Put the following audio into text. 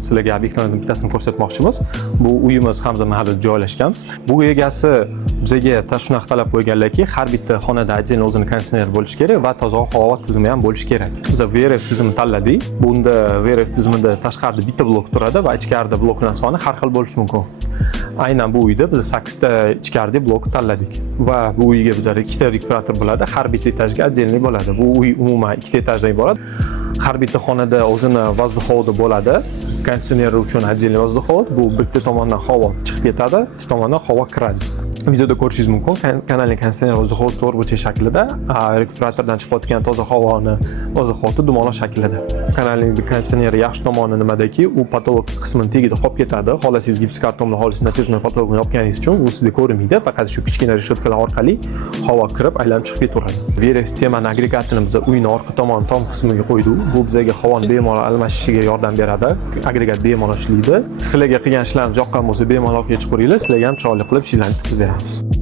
Sizlarga obyektlardan bittasini ko'rsatmoqchimiz. Bu uyimiz Hamza mahallada joylashgan. Bu egasi bizga shunaqa talab qo'yganlarki, har bitta xonada отдельно o'zini konditsioner bo'lishi kerak va toza havo tizimi ham bo'lishi kerak. Biz VRF tizimini tanladik. Bunda VRF tizimida tashqarida bitta blok turadi va ichkarida bloklar soni har xil bo'lishi mumkin. Aynan bu uyda biz 8 ta ichkarida blok tanladik va bu uyga bizlar 2 ta rekuperator bo'ladi, har bitta etajga отдельно bo'ladi. Bu uy umuman 2 ta etajdan iborat. Har bitta xonada o'zini vazduhovodi bo'ladi. Konditsioner uchun отдельно vazduhovod. Bu bitta tomondan havo chiqib ketadi, ikki tomondan havo kiradi. Videoda ko'rishingiz mumkin. Kanalning konditsioner vazduhovod to'rtburchak shaklida, rekuperatordan chiqayotgan toza havoni vazduhovodi dumonlar shaklida. Kanalning konditsioneri yaxshi tomoni nimadaki, u patolog qismini tagida qolib ketadi. Xohlasangiz gips karton bilan xohlasangiz natijada patologni yopganingiz uchun u sizga ko'rinmaydi. Faqat shu kichkina reshotkalar orqali havo kirib, aylanib chiqib ketaveradi. VRF sistemani agregatini biz uyning orqa tomon tom qismiga qo'ydik. Bu bizga havoni bemalol almashishiga yordam beradi. Agregat bemalol ishlaydi. Sizlarga qilgan ishlarimiz yoqqan bo'lsa, bemalol kechib ko'ringlar. Sizlarga ham chiroyli qilib ishlarni bitkazib beramiz.